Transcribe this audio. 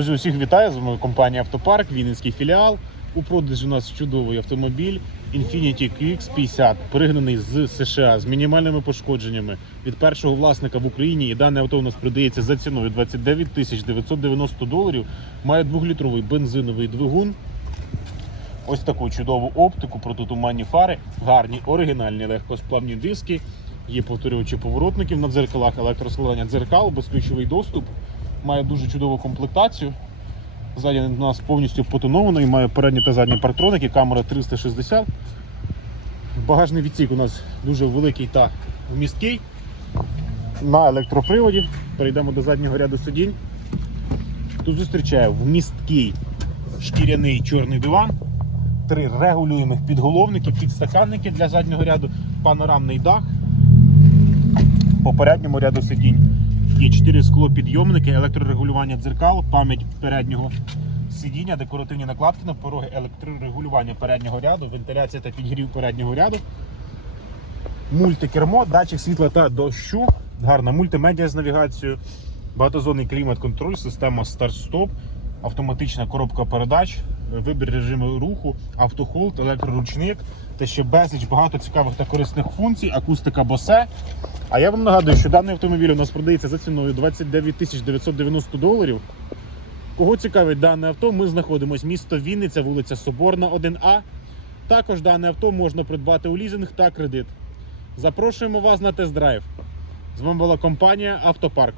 Друзі, усіх вітаю з вами компанія Автопарк, Вінницький філіал. У продажі у нас чудовий автомобіль Infiniti QX50, пригнаний з США з мінімальними пошкодженнями від першого власника в Україні. І дане авто у нас продається за ціною 29 тисяч 990 доларів. Має двохлітровий бензиновий двигун. Ось таку чудову оптику, протитуманні фари, гарні оригінальні легкосплавні диски. Є повторювачі поворотників на дзеркалах, електроскладання дзеркал, безключовий доступ. Має дуже чудову комплектацію. Ззаді у нас повністю потоновано і має передні та задні парктроники, камера 360. Багажний відсік у нас дуже великий та вмісткий. На електроприводі. Перейдемо до заднього ряду сидінь. Тут зустрічає вмісткий шкіряний чорний диван, три регулюємих підголовники, підстаканники для заднього ряду, панорамний дах. По передньому ряду сидінь є 4 склопідйомники, електрорегулювання дзеркал, пам'ять переднього сидіння, декоративні накладки на пороги, електрорегулювання переднього ряду, вентиляція та підгрів переднього ряду. Мультикермо, датчик світла та дощу, гарна мультимедіа з навігацією, багатозонний клімат-контроль, система старт-стоп, автоматична коробка передач, вибір режиму руху, автохолд, електроручник та ще безліч багато цікавих та корисних функцій, акустика Bose. А я вам нагадую, що даний автомобіль у нас продається за ціною 29 тисяч 990 доларів. Кого цікавить дане авто, ми знаходимося місто Вінниця, вулиця Соборна, 1А. Також дане авто можна придбати у лізинг та кредит. Запрошуємо вас на тест-драйв. З вами була компанія Автопарк.